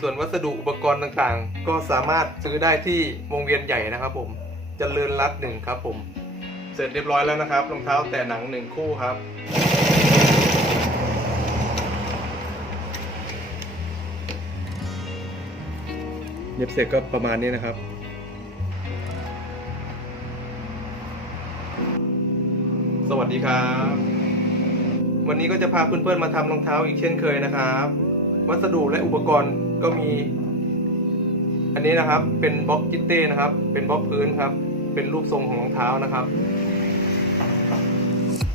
ส่วนวัสดุอุปกรณ์ต่างๆ ก็สามารถซื้อได้ที่วงเวียนใหญ่นะครับ ผมจเจริญรัตน์หนึ่งครับผม เสร็จเรียบร้อยแล้วนะครับรองเท้าแต่หนังหนึ่งคู่ครับ เย็บเสร็จก็ประมาณนี้นะครับสวัสดีครับ วันนี้ก็จะพาเพื่อนๆมาทำรองเท้าอีกเช่นเคยนะครับ วัสดุและอุปกรณ์ ก็มี อันนี้นะครับ เป็นบล็อกจิตเต้นะครับ เป็นบล็อกพื้นครับ เป็นรูปทรงของรองเท้านะครับ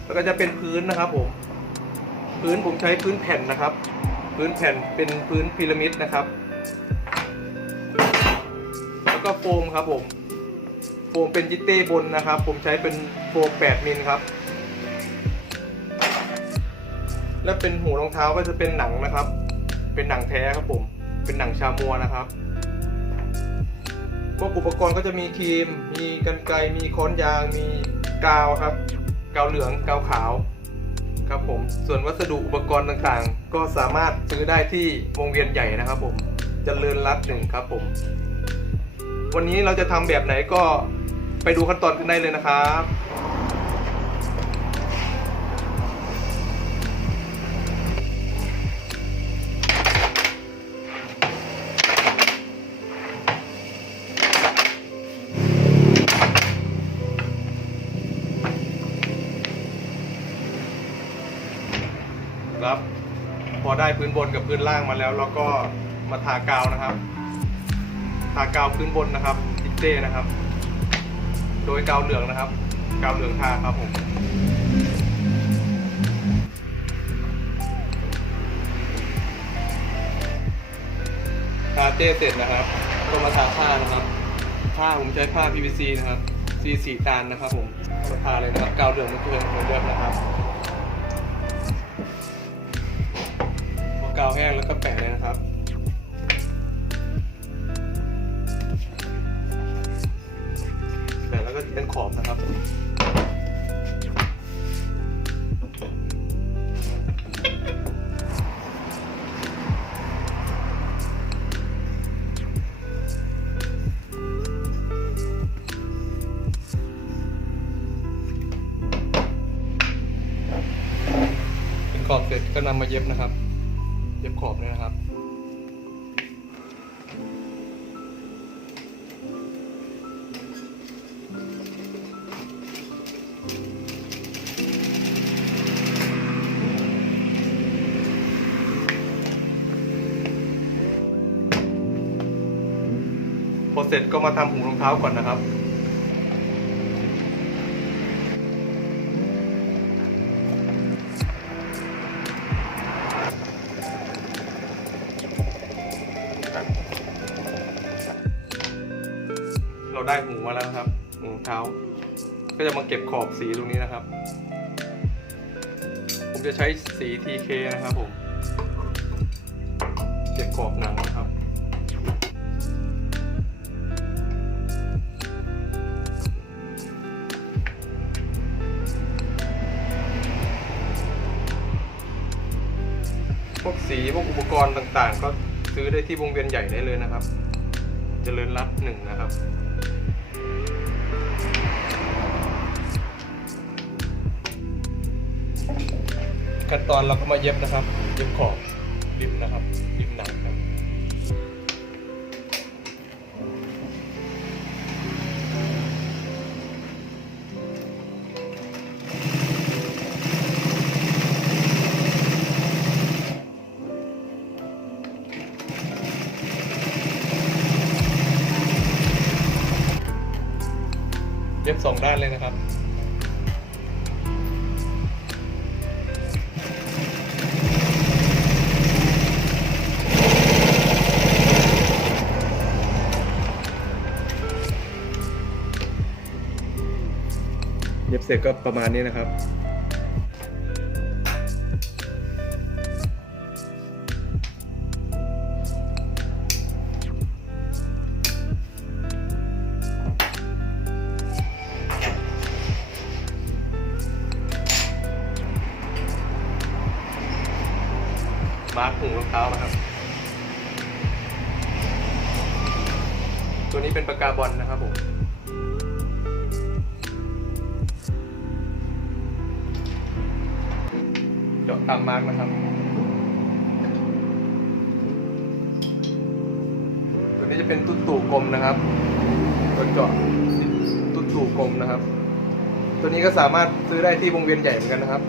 แล้วก็จะเป็นพื้นนะครับ ผม พื้นผมใช้พื้นแผ่นนะครับ พื้นแผ่นเป็นพื้นพีระมิดนะครับ แล้วก็โฟมครับ ผม โฟมเป็นจิตเต้บนนะครับ ผมใช้เป็นโฟม8มิลครับและเป็นหูรองเท้าก็จะเป็นหนังนะครับ เป็นหนังแท้ครับผม เป็นหนังชามัวนะครับ พวกอุปกรณ์ก็จะมีครีม มีกันไกรมีค้อนยาง มีกาวครับ กาวเหลือง กาวขาว ครับผม ส่วนวัสดุอุปกรณ์ต่างๆ ก็สามารถซื้อได้ที่วงเวียนใหญ่นะครับผมจเจริญรัตหนึ่งครับผม วันนี้เราจะทำแบบไหนก็ไปดูขั้นตอนกันได้เลยนะครับ ครับ พอได้พื้นบนกับพื้นล่างมาแล้วเราก็มาทากาวนะครับ ทากาวพื้นบนนะครับดิเต้นะครับ โดยกาวเหลืองนะครับ กาวเหลืองทาครับผมทาเต้เสร็จนะครับก็มาทาผ้านะครับผ้าผมใช้ผ้า PVC นะครับ C สีตาลนะครับผมมาทาเลยนะครับกาวเหลืองมันเกินเหมือนเดิมนะครับาวแห้งแล้วก็แปะเลยนะครับแปะแล้วก็เป็นขอบนะครับเป็นขอบเสร็จก็นำมาเย็บนะครับ เย็บขอบเนี่ยนะครับพอเสร็จก็มาทำหูรองเท้าก่อนนะครับ เราได้หูมาแล้วครับหูเท้า ก็จะมาเก็บขอบสีตรงนี้นะครับ ผมจะใช้สี TK นะครับผม เก็บขอบหนังนะครับพวกสีพวกอุปกรณ์ต่างๆ ก็ซื้อได้ที่วงเวียนใหญ่ได้เลยนะครับเจริญรัตน์หนึ่งนะครับ ขั้นตอนเราก็มาเย็บนะครับ เย็บขอบริมนะครับริมหนังครับเย็บสองด้านเลยนะครับ ร็จก็ประมาณนี้นะครับ มาร์คหูรองเท้านะครับ ตัวนี้เป็นปากกาบอลนะครับผม ตามมาร์กนะครับ ตัวนี้จะเป็นตุ๊ดตู่กลมนะครับ ตัวเจาะตุ๊ดตู่กลมนะครับ ตัวนี้ก็สามารถซื้อได้ที่วงเวียนใหญ่เหมือนกันนะครับ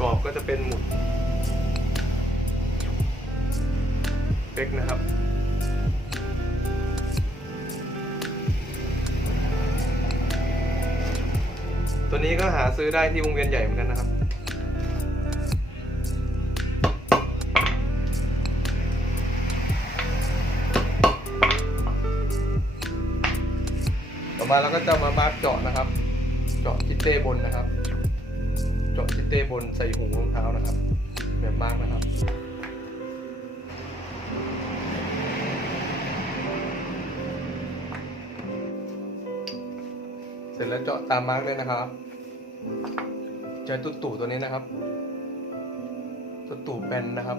กรอบก็จะเป็นหมุดเป๊กนะครับตัวนี้ก็หาซื้อได้ที่วงเวียนใหญ่เหมือนกันนะครับ ต่อมาเราก็จะมามาร์กเจาะนะครับ เจาะชิดเต้บนนะครับ เจาะชิดเต้บนใส่หูรองเท้านะครับ แบบมาร์กนะครับเสร็จแล้วเจาะตามมาร์กเลยนะครับใช้ตุ๊ตู่ตัวนี้นะครับ ตุ๊ตู่แบนนะครับ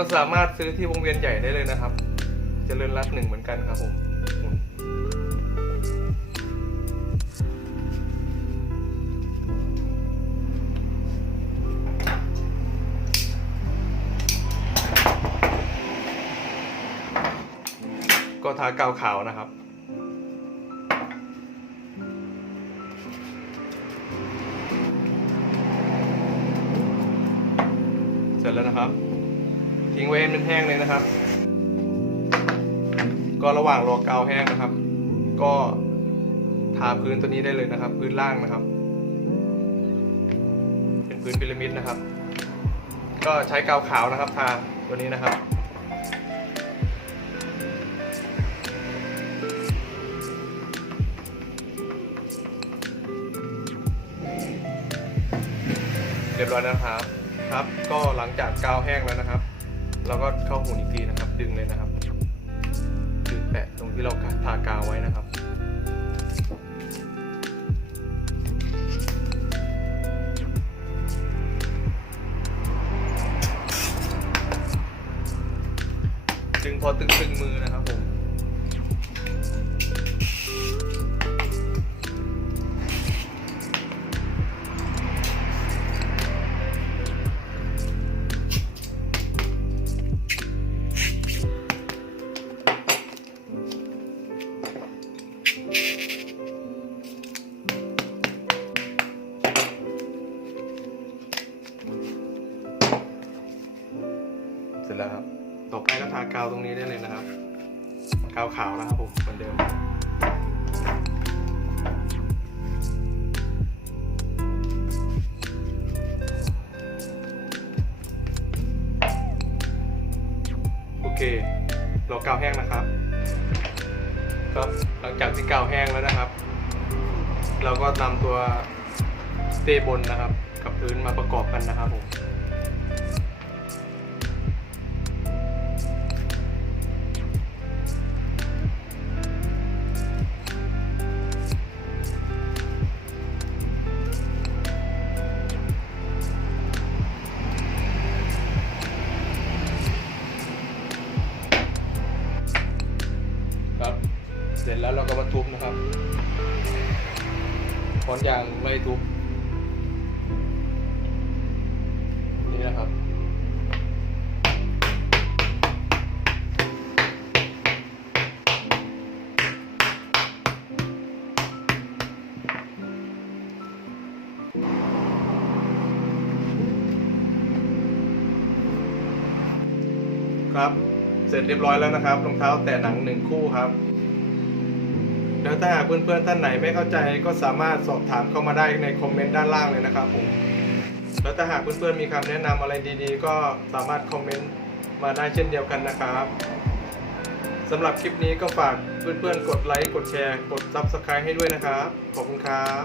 ก็สามารถซื้อที่วงเวียนใหญ่ได้เลยนะครับจเจริญรัตน์หนึ่งเหมือนกันครับผมก็ทากาวขาวนะครับ เสร็จแล้วนะครับ ทิ้งไว้ให้มันแห้งเลยนะครับ ก็ระหว่างรอกาวแห้งนะครับ ก็ทาพื้นตัวนี้ได้เลยนะครับ พื้นล่างนะครับ เป็นพื้นพีระมิดนะครับ ก็ใช้กาวขาวนะครับ ทาตัวนี้นะครับเรียบร้อยแล้วนะครับ ครับ ก็หลังจากกาวแห้งแล้วนะครับ เราก็เข้าหุ่นอีกทีนะครับ ดึงเลยนะครับดึงแปะตรงที่เราก สร็จแล้วครับ ต่อไปก็ทากาวตรงนี้ได้เลยนะครับ กาวขาวนะครับผมเหมือนเดิมโอเครอกาวแห้งนะครับก็หลังจากที่กาวแห้งแล้วนะครับ เราก็นำตัวสเตย์บนนะครับ กับพื้นมาประกอบกันนะครับผม ไล่ทุบนี่นะครับครับ เสร็จเรียบร้อยแล้วนะครับรองเท้าแตะหนังหนึ่งคู่ครับ แล้วถ้าหากเพื่อนๆท่านไหนไม่เข้าใจก็สามารถสอบถามเข้ามาได้ในคอมเมนต์ด้านล่างเลยนะครับผมแล้วถ้าหากเพื่อนๆมีคำแนะนำอะไรดีๆ ก็สามารถคอมเมนต์มาได้เช่นเดียวกันนะครับสำหรับคลิปนี้ก็ฝากเพื่อนๆกดไลค์กดแชร์ กดซับสไครต์ให้ด้วยนะครับ ขอบคุณครับ